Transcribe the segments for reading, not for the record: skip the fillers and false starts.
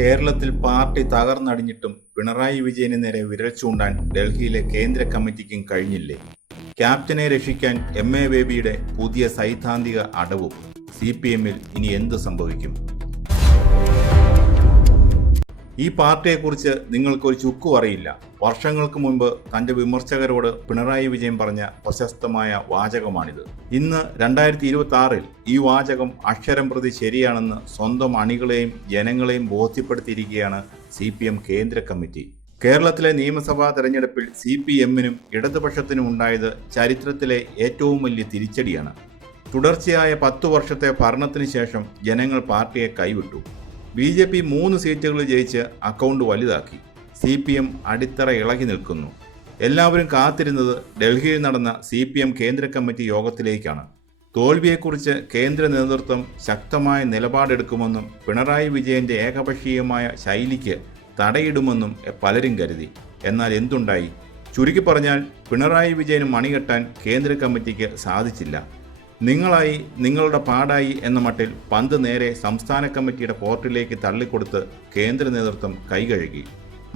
കേരളത്തിൽ പാർട്ടി തകർന്നടിഞ്ഞിട്ടും പിണറായി വിജയന് നേരെ വിരൽ ചൂണ്ടാൻ ഡൽഹിയിലെ കേന്ദ്ര കമ്മിറ്റിക്കും കഴിഞ്ഞില്ലേ? ക്യാപ്റ്റനെ രക്ഷിക്കാൻ എം.എ. ബേബിയുടെ പുതിയ സൈദ്ധാന്തിക അടവും. CPM-ൽ ഇനി എന്ത് സംഭവിക്കും? ഈ പാർട്ടിയെക്കുറിച്ച് നിങ്ങൾക്കൊരു ചുക്കും അറിയില്ല. വർഷങ്ങൾക്ക് മുൻപ് തന്റെ വിമർശകരോട് പിണറായി വിജയൻ പറഞ്ഞ പ്രശസ്തമായ വാചകമാണിത്. ഇന്ന് 2026-ൽ ഈ വാചകം അക്ഷരം പ്രതി ശരിയാണെന്ന് സ്വന്തം അണികളെയും ജനങ്ങളെയും ബോധ്യപ്പെടുത്തിയിരിക്കുകയാണ് CPM കേന്ദ്ര കമ്മിറ്റി. കേരളത്തിലെ നിയമസഭാ തെരഞ്ഞെടുപ്പിൽ CPM-നും ഇടതുപക്ഷത്തിനും ഉണ്ടായത് ചരിത്രത്തിലെ ഏറ്റവും വലിയ തിരിച്ചടിയാണ്. തുടർച്ചയായ 10 വർഷത്തെ ഭരണത്തിന് ശേഷം ജനങ്ങൾ പാർട്ടിയെ കൈവിട്ടു. BJP 3 സീറ്റുകൾ ജയിച്ച് അക്കൗണ്ട് വലുതാക്കി. CPM അടിത്തറ ഇളകി നിൽക്കുന്നു. എല്ലാവരും കാത്തിരുന്നത് ഡൽഹിയിൽ നടന്ന CPM കേന്ദ്ര കമ്മിറ്റി യോഗത്തിലേക്കാണ്. തോൽവിയെക്കുറിച്ച് കേന്ദ്ര നേതൃത്വം ശക്തമായ നിലപാടെടുക്കുമെന്നും പിണറായി വിജയന്റെ ഏകപക്ഷീയമായ ശൈലിക്ക് തടയിടുമെന്നും പലരും കരുതി. എന്നാൽ എന്തുണ്ടായി? ചുരുക്കി പറഞ്ഞാൽ പിണറായി വിജയന് മണികെട്ടാൻ കേന്ദ്ര കമ്മിറ്റിക്ക് സാധിച്ചില്ല. നിങ്ങളായി നിങ്ങളുടെ പാടായി എന്ന മട്ടിൽ പന്ത് നേരെ സംസ്ഥാന കമ്മിറ്റിയുടെ കോർട്ടിലേക്ക് തള്ളിക്കൊടുത്ത് കേന്ദ്ര നേതൃത്വം കൈകഴുകി.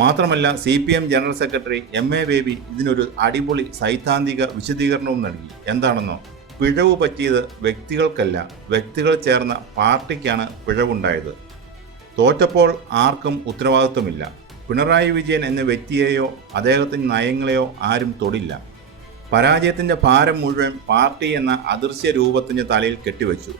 മാത്രമല്ല CPM general secretary MA. Baby ഇതിനൊരു അടിപൊളി സൈദ്ധാന്തിക വിശദീകരണവും നൽകി. എന്താണെന്നോ? പിഴവ് പറ്റിയത് വ്യക്തികൾക്കല്ല, വ്യക്തികൾ ചേർന്ന പാർട്ടിക്കാണ് പിഴവുണ്ടായത്. തോറ്റപ്പോൾ ആർക്കും ഉത്തരവാദിത്വമില്ല. പിണറായി വിജയൻ എന്ന വ്യക്തിയെയോ അദ്ദേഹത്തിൻ്റെ നയങ്ങളെയോ ആരും തൊടില്ല. പരാജയത്തിൻ്റെ ഭാരം മുഴുവൻ പാർട്ടി എന്ന അദൃശ്യ രൂപത്തിൻ്റെ തലയിൽ കെട്ടിവെച്ചു.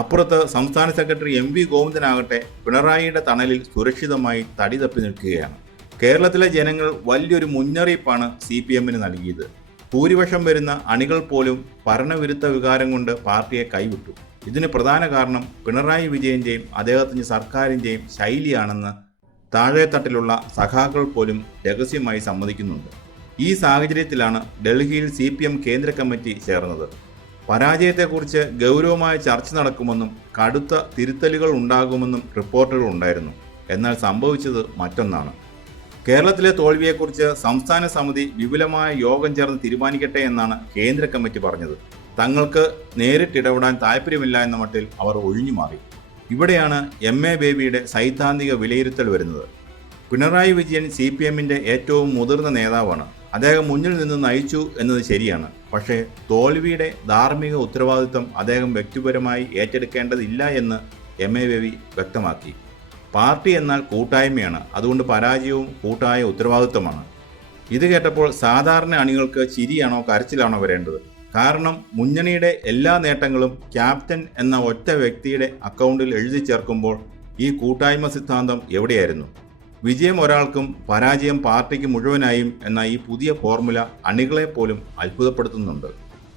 അപ്പുറത്ത് സംസ്ഥാന സെക്രട്ടറി M.V. ഗോവിന്ദനാകട്ടെ പിണറായിയുടെ തണലിൽ സുരക്ഷിതമായി തടി തപ്പി നിൽക്കുകയാണ്. കേരളത്തിലെ ജനങ്ങൾ വലിയൊരു മുന്നറിയിപ്പാണ് CPM-ന് നൽകിയത്. ഭൂരിപക്ഷം വരുന്ന അണികൾ പോലും ഭരണവിരുദ്ധ വികാരം കൊണ്ട് പാർട്ടിയെ കൈവിട്ടു. ഇതിന് പ്രധാന കാരണം പിണറായി വിജയൻ്റെയും അദ്ദേഹത്തിൻ്റെ സർക്കാരിൻ്റെയും ശൈലിയാണെന്ന് താഴെത്തട്ടിലുള്ള സഖാക്കൾ പോലും രഹസ്യമായി സമ്മതിക്കുന്നുണ്ട്. ഈ സാഹചര്യത്തിലാണ് ഡൽഹിയിൽ CPM കേന്ദ്ര കമ്മിറ്റി ചേർന്നത്. പരാജയത്തെക്കുറിച്ച് ഗൗരവമായ ചർച്ച നടക്കുമെന്നും കടുത്ത തിരുത്തലുകൾ ഉണ്ടാകുമെന്നും റിപ്പോർട്ടുകൾ ഉണ്ടായിരുന്നു. എന്നാൽ സംഭവിച്ചത് മറ്റൊന്നാണ്. കേരളത്തിലെ തോൽവിയെക്കുറിച്ച് സംസ്ഥാന സമിതി വിപുലമായ യോഗം ചേർന്ന് തീരുമാനിക്കട്ടെ എന്നാണ് കേന്ദ്ര കമ്മിറ്റി പറഞ്ഞത്. തങ്ങൾക്ക് നേരിട്ടിടപെടാൻ താല്പര്യമില്ല എന്ന മട്ടിൽ അവർ ഒഴിഞ്ഞുമാറി. ഇവിടെയാണ് എം.എ. ബേബിയുടെ സൈദ്ധാന്തിക വിലയിരുത്തൽ വരുന്നത്. പിണറായി വിജയൻ CPM-ന്റെ ഏറ്റവും മുതിർന്ന നേതാവാണ്. അദ്ദേഹം മുന്നിൽ നിന്ന് നയിച്ചു എന്നത് ശരിയാണ്. പക്ഷേ തോൽവിയുടെ ധാർമ്മിക ഉത്തരവാദിത്വം അദ്ദേഹം വ്യക്തിപരമായി ഏറ്റെടുക്കേണ്ടതില്ല എന്ന് എം.എ. ബേബി വ്യക്തമാക്കി. പാർട്ടി എന്നാൽ കൂട്ടായ്മയാണ്. അതുകൊണ്ട് പരാജയവും കൂട്ടായ ഉത്തരവാദിത്വമാണ്. ഇത് കേട്ടപ്പോൾ സാധാരണ അണികൾക്ക് ചിരിയാണോ കരച്ചിലാണോ വരേണ്ടത്? കാരണം മുന്നണിയുടെ എല്ലാ നേട്ടങ്ങളും ക്യാപ്റ്റൻ എന്ന ഒറ്റ വ്യക്തിയുടെ അക്കൗണ്ടിൽ എഴുതി ചേർക്കുമ്പോൾ ഈ കൂട്ടായ്മ സിദ്ധാന്തം എവിടെയായിരുന്നു? വിജയം ഒരാൾക്കും പരാജയം പാർട്ടിക്ക് മുഴുവനായും എന്ന ഈ പുതിയ ഫോർമുല അണികളെപ്പോലും അത്ഭുതപ്പെടുത്തുന്നുണ്ട്.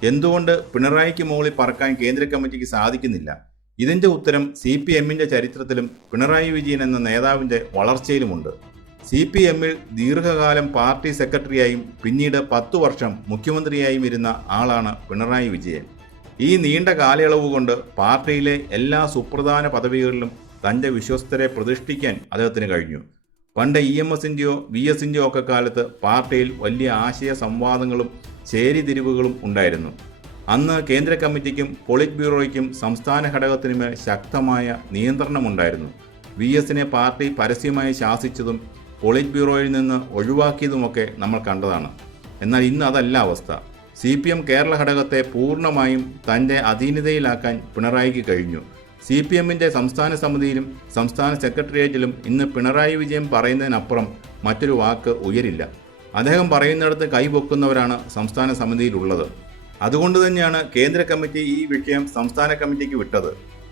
എന്തുകൊണ്ട് പിണറായിക്ക് മുകളിൽ പറക്കാൻ കേന്ദ്ര കമ്മിറ്റിക്ക് സാധിക്കുന്നില്ല? ഇതിൻ്റെ ഉത്തരം CPM-ന്റെ ചരിത്രത്തിലും പിണറായി വിജയൻ എന്ന നേതാവിൻ്റെ വളർച്ചയിലുമുണ്ട്. CPM-ൽ ദീർഘകാലം പാർട്ടി സെക്രട്ടറിയായും പിന്നീട് 10 വർഷം മുഖ്യമന്ത്രിയായും ഇരുന്ന ആളാണ് പിണറായി വിജയൻ. ഈ നീണ്ട കാലയളവ് കൊണ്ട് പാർട്ടിയിലെ എല്ലാ സുപ്രധാന പദവികളിലും തൻ്റെ വിശ്വസ്തരെ പ്രതിഷ്ഠിക്കാൻ അദ്ദേഹത്തിന് കഴിഞ്ഞു. പണ്ട് EMS-ൻ്റെയോ VS-ൻ്റെയോ ഒക്കെ കാലത്ത് പാർട്ടിയിൽ വലിയ ആശയ സംവാദങ്ങളും ചേരിതിരിവുകളും ഉണ്ടായിരുന്നു. അന്ന് കേന്ദ്ര കമ്മിറ്റിക്കും പോളിറ്റ് ബ്യൂറോയ്ക്കും സംസ്ഥാന ഘടകത്തിനുമേൽ ശക്തമായ നിയന്ത്രണമുണ്ടായിരുന്നു. VS-നെ പാർട്ടി പരസ്യമായി ശാസിച്ചതും പോളിറ്റ് ബ്യൂറോയിൽ നിന്ന് ഒഴിവാക്കിയതുമൊക്കെ നമ്മൾ കണ്ടതാണ്. എന്നാൽ ഇന്ന് അതല്ല അവസ്ഥ. CPM കേരള ഘടകത്തെ പൂർണ്ണമായും തൻ്റെ അധീനതയിലാക്കാൻ പിണറായിക്ക് കഴിഞ്ഞു. CPM-ന്റെ സംസ്ഥാന സമിതിയിലും സംസ്ഥാന സെക്രട്ടേറിയറ്റിലും ഇന്ന് പിണറായി വിജയൻ പറയുന്നതിനപ്പുറം മറ്റൊരു വാക്ക് ഉയരില്ല. അദ്ദേഹം പറയുന്നിടത്ത് കൈപൊക്കുന്നവരാണ് സംസ്ഥാന സമിതിയിലുള്ളത്. അതുകൊണ്ട് തന്നെയാണ് കേന്ദ്ര കമ്മിറ്റി ഈ വിഷയം സംസ്ഥാന കമ്മിറ്റിക്ക് വിട്ടത്.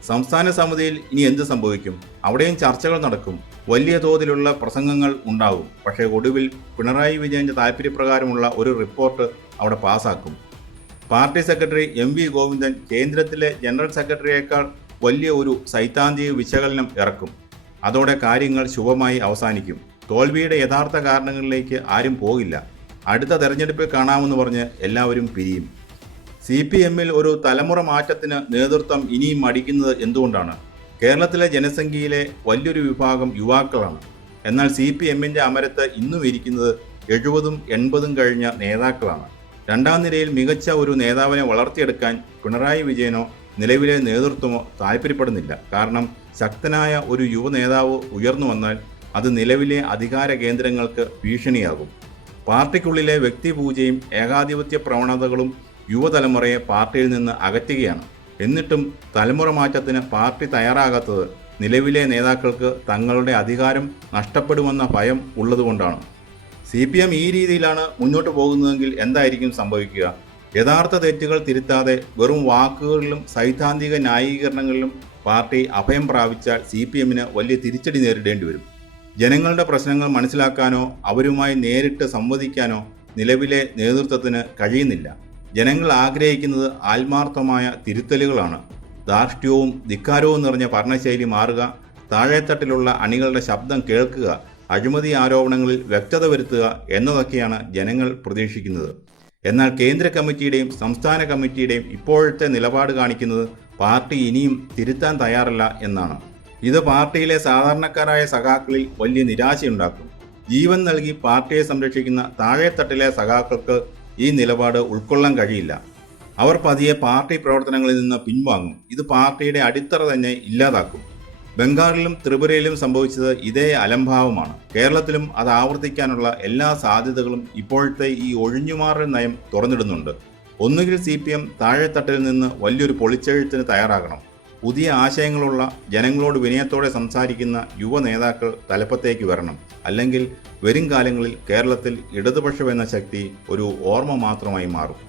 സംസ്ഥാന സമിതിയിൽ ഇനി എന്ത് സംഭവിക്കും? അവിടെയും ചർച്ചകൾ നടക്കും, വലിയ തോതിലുള്ള പ്രസംഗങ്ങൾ ഉണ്ടാകും. പക്ഷേ ഒടുവിൽ പിണറായി വിജയൻ്റെ താല്പര്യപ്രകാരമുള്ള ഒരു റിപ്പോർട്ട് അവിടെ പാസ്സാക്കും. Party secretary M.V. ഗോവിന്ദൻ കേന്ദ്രത്തിലെ ജനറൽ സെക്രട്ടറിയേക്കാൾ വലിയ ഒരു സൈദ്ധാന്തിക വിശകലനം ഇറക്കും. അതോടെ കാര്യങ്ങൾ ശുഭമായി അവസാനിക്കും. തോൽവിയുടെ യഥാർത്ഥ കാരണങ്ങളിലേക്ക് ആരും പോകില്ല. അടുത്ത തെരഞ്ഞെടുപ്പിൽ കാണാമെന്ന് പറഞ്ഞ് എല്ലാവരും പിരിയും. CPM-ൽ ഒരു തലമുറ മാറ്റത്തിന് നേതൃത്വം ഇനിയും മടിക്കുന്നത് എന്തുകൊണ്ടാണ്? കേരളത്തിലെ ജനസംഖ്യയിലെ വലിയൊരു വിഭാഗം യുവാക്കളാണ്. എന്നാൽ CPM-ന്റെ അമരത്ത് ഇന്നും ഇരിക്കുന്നത് 70-ഉം 80-ഉം കഴിഞ്ഞ നേതാക്കളാണ്. രണ്ടാം നിരയിൽ മികച്ച ഒരു നേതാവിനെ വളർത്തിയെടുക്കാൻ പിണറായി വിജയനോ നിലവിലെ നേതൃത്വമോ താല്പര്യപ്പെടുന്നില്ല. കാരണം ശക്തനായ ഒരു യുവ നേതാവ് ഉയർന്നു വന്നാൽ അത് നിലവിലെ അധികാര കേന്ദ്രങ്ങൾക്ക് ഭീഷണിയാകും. പാർട്ടിക്കുള്ളിലെ വ്യക്തിപൂജയും ഏകാധിപത്യ പ്രവണതകളും യുവതലമുറയെ പാർട്ടിയിൽ നിന്ന് അകറ്റുകയാണ്. എന്നിട്ടും തലമുറ മാറ്റത്തിന് പാർട്ടി തയ്യാറാകാത്തത് നിലവിലെ നേതാക്കൾക്ക് തങ്ങളുടെ അധികാരം നഷ്ടപ്പെടുമെന്ന ഭയം ഉള്ളതുകൊണ്ടാണ്. CPM ഈ രീതിയിലാണ് മുന്നോട്ട് പോകുന്നതെങ്കിൽ എന്തായിരിക്കും സംഭവിക്കുക? യഥാർത്ഥ തെറ്റുകൾ തിരുത്താതെ വെറും വാക്കുകളിലും സൈദ്ധാന്തിക ന്യായീകരണങ്ങളിലും പാർട്ടി അഭയം പ്രാപിച്ചാൽ CPMന് വലിയ തിരിച്ചടി നേരിടേണ്ടി വരും. ജനങ്ങളുടെ പ്രശ്നങ്ങൾ മനസ്സിലാക്കാനോ അവരുമായി നേരിട്ട് സംവദിക്കാനോ നിലവിലെ നേതൃത്വത്തിന് കഴിയുന്നില്ല. ജനങ്ങൾ ആഗ്രഹിക്കുന്നത് ആത്മാർത്ഥമായ തിരുത്തലുകളാണ്. ധാർഷ്ട്യവും ധിക്കാരവും നിറഞ്ഞ ഭരണശൈലി മാറുക, താഴെത്തട്ടിലുള്ള അണികളുടെ ശബ്ദം കേൾക്കുക, അഴിമതി ആരോപണങ്ങളിൽ വ്യക്തത വരുത്തുക എന്നതൊക്കെയാണ് ജനങ്ങൾ പ്രതീക്ഷിക്കുന്നത്. എന്നാൽ കേന്ദ്ര കമ്മിറ്റിയുടെയും സംസ്ഥാന കമ്മിറ്റിയുടെയും ഇപ്പോഴത്തെ നിലപാട് കാണിക്കുന്നത് പാർട്ടി ഇനിയും തിരുത്താൻ തയ്യാറല്ല എന്നാണ്. ഇത് പാർട്ടിയിലെ സാധാരണക്കാരായ സഖാക്കളിൽ വലിയ നിരാശയുണ്ടാക്കും. ജീവൻ നൽകി പാർട്ടിയെ സംരക്ഷിക്കുന്ന താഴെത്തട്ടിലെ സഖാക്കൾക്ക് ഈ നിലപാട് ഉൾക്കൊള്ളാൻ കഴിയില്ല. അവർ പതിയെ പാർട്ടി പ്രവർത്തനങ്ങളിൽ നിന്ന് പിൻവാങ്ങും. ഇത് പാർട്ടിയുടെ അടിത്തറ തന്നെ ഇല്ലാതാക്കും. ബംഗാളിലും ത്രിപുരയിലും സംഭവിച്ചത് ഇതേ അലംഭാവമാണ്. കേരളത്തിലും അത് ആവർത്തിക്കാനുള്ള എല്ലാ സാധ്യതകളും ഇപ്പോഴത്തെ ഈ ഒഴിഞ്ഞുമാറൽ നയം തുറന്നിടുന്നുണ്ട്. ഒന്നുകിൽ CPM താഴെത്തട്ടിൽ നിന്ന് വലിയൊരു പൊളിച്ചെഴുത്തിന് തയ്യാറാകണം. പുതിയ ആശയങ്ങളുള്ള ജനങ്ങളോട് വിനയത്തോടെ സംസാരിക്കുന്ന യുവ നേതാക്കൾ തലപ്പത്തേക്ക് വരണം. അല്ലെങ്കിൽ വരും കാലങ്ങളിൽ കേരളത്തിൽ ഇടതുപക്ഷം എന്ന ശക്തി ഒരു ഓർമ്മ മാത്രമായി മാറും.